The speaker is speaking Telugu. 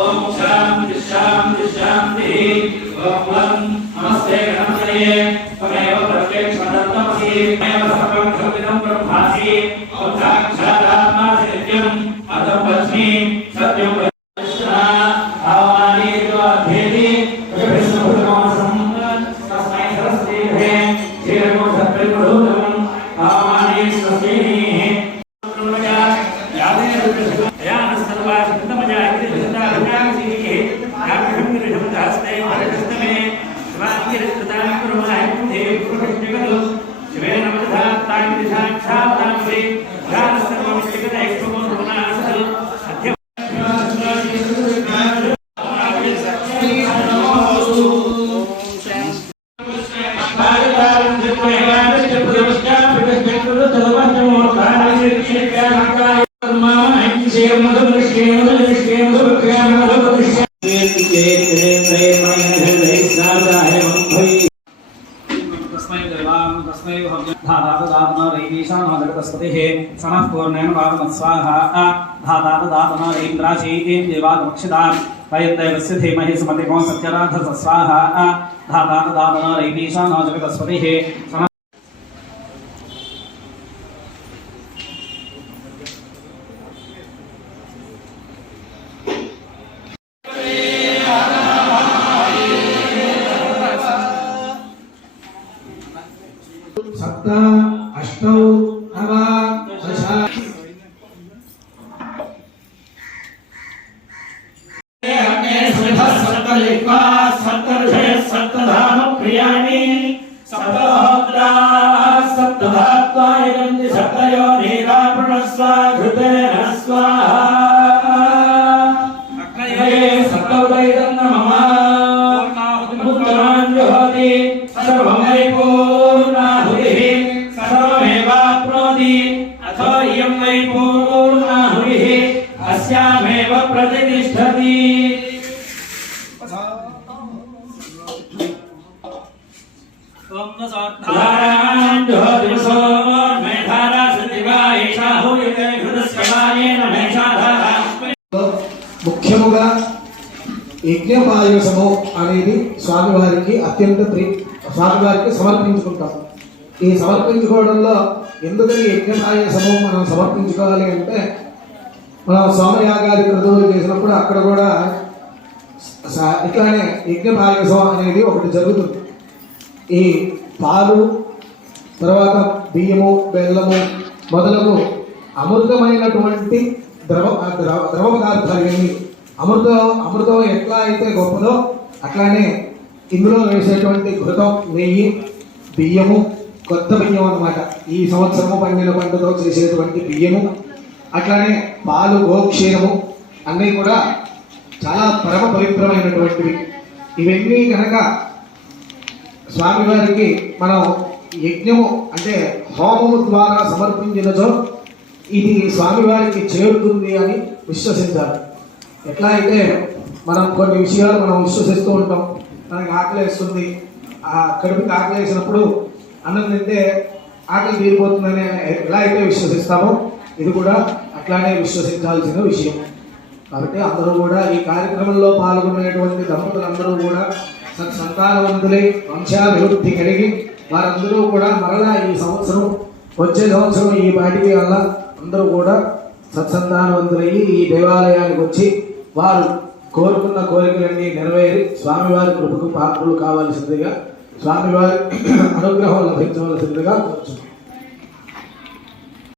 ఓం శాంతి శాంతి శాంతి. ఓం నమస్తే గణపతయే త్వమేవ ప్రత్యక్షమదత్తమసి త్వమేవ సర్వం ఖల్విదం బ్రహ్మాసి. ఓం సాక్షాదాత్మాసి నిత్యం అదం వచ్మి సత్యం पूर्णेन स्वाहा धातादातना इंद्राचीं देवादक्षितां वयद्दैवस्य धीमहि सुमतिको सत्यराधस स्वाहा धातादातना ईशानो जगतस्पतिः सप्त अष्टौ नव दश सप्तधाम प्रियाणि सप्तहोत्रा सप्तधात्वायन्ति सप्तयो नीरापणस्वा घृतेन स्वाहा सप्तवैदं नमः उत्तरान् जुहोति सर्वमयि पूर्णाहुतिः सर्वमेवाप्नोति अथो इयं वै पूर्णाहुतिः अस्यामेव प्रतिष्ठति। ముఖ్యముగా యజ్ఞపాయసము అనేది స్వామివారికి అత్యంత స్వామివారికి సమర్పించుకుంటాం. ఈ సమర్పించుకోవడంలో ఎందుకని యజ్ఞపాయసము మనం సమర్పించుకోవాలి అంటే, మనం సోమయాగాది క్రతువులు చేసినప్పుడు అక్కడ కూడా ఇట్లానే యజ్ఞపాయసం అనేది ఒకటి జరుగుతుంది. ఈ పాలు, తర్వాత బియ్యము, బెల్లము మొదలగు అమృతమైనటువంటి ద్రవ పదార్థాలు అమృతం ఎట్లా అయితే గొప్పదో అట్లానే ఇందులో వేసేటువంటి ఘృతం, నెయ్యి, బియ్యము, కొత్త బియ్యం అన్నమాట. ఈ సంవత్సరము పండిన పంటతో చేసేటువంటి బియ్యము, అట్లానే పాలు, గోక్షీరము అన్నీ కూడా చాలా పరమ పవిత్రమైనటువంటివి. ఇవన్నీ కనుక స్వామివారికి మనం యజ్ఞము అంటే హోమము ద్వారా సమర్పించినచో ఇది స్వామివారికి చేరుతుంది అని విశ్వసించాలి. ఎట్లా అయితే మనం కొన్ని విషయాలు మనం విశ్వసిస్తూ ఉంటాం. మనకి ఆకలి వేస్తుంది, ఆ కడుపుకి ఆకలి వేసినప్పుడు అన్నం తింటే ఆకలి తీరిపోతుందని ఎలా అయితే విశ్వసిస్తామో ఇది కూడా అట్లానే విశ్వసించాల్సిన విషయం. కాబట్టి అందరూ కూడా ఈ కార్యక్రమంలో పాల్గొనేటువంటి దంపతులందరూ కూడా సత్సంతానవంతులై వంశాభివృద్ధి కలిగి వారందరూ కూడా మరలా ఈ సంవత్సరం వచ్చే సంవత్సరం ఈ పాటికి వల్ల అందరూ కూడా సత్సంతానవంతులయ్యి ఈ దేవాలయానికి వచ్చి వారు కోరుకున్న కోరికలన్నీ నెరవేరి స్వామివారి కృపకు పాత్రలు కావాల్సిందిగా, స్వామివారి అనుగ్రహం లభించవలసిందిగా కోరుచున్నాం.